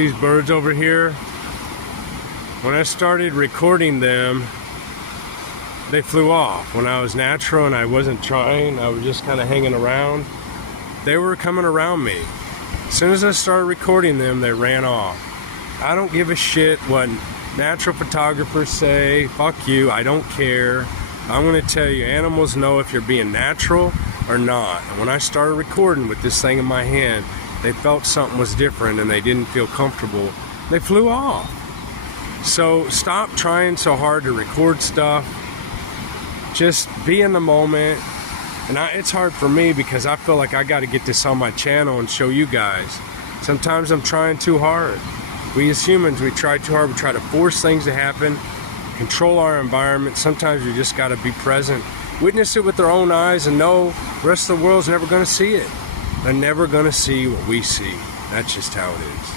These birds over here, when I started recording them, they flew off. When I was natural and I wasn't trying, I was just kind of hanging around, they were coming around me. As soon as I started recording them, they ran off. I don't give a shit what natural photographers say. Fuck you, I don't care. I'm gonna tell you, animals know if you're being natural or not. And when I started recording with this thing in my hand, they felt something was different and they didn't feel comfortable. They flew off. So stop trying so hard to record stuff. Just be in the moment. And it's hard for me because I feel like I got to get this on my channel and show you guys. Sometimes I'm trying too hard. We as humans, we try too hard. We try to force things to happen, control our environment. Sometimes we just got to be present, witness it with their own eyes, and know the rest of the world's never going to see it. They're never going to see what we see. That's just how it is.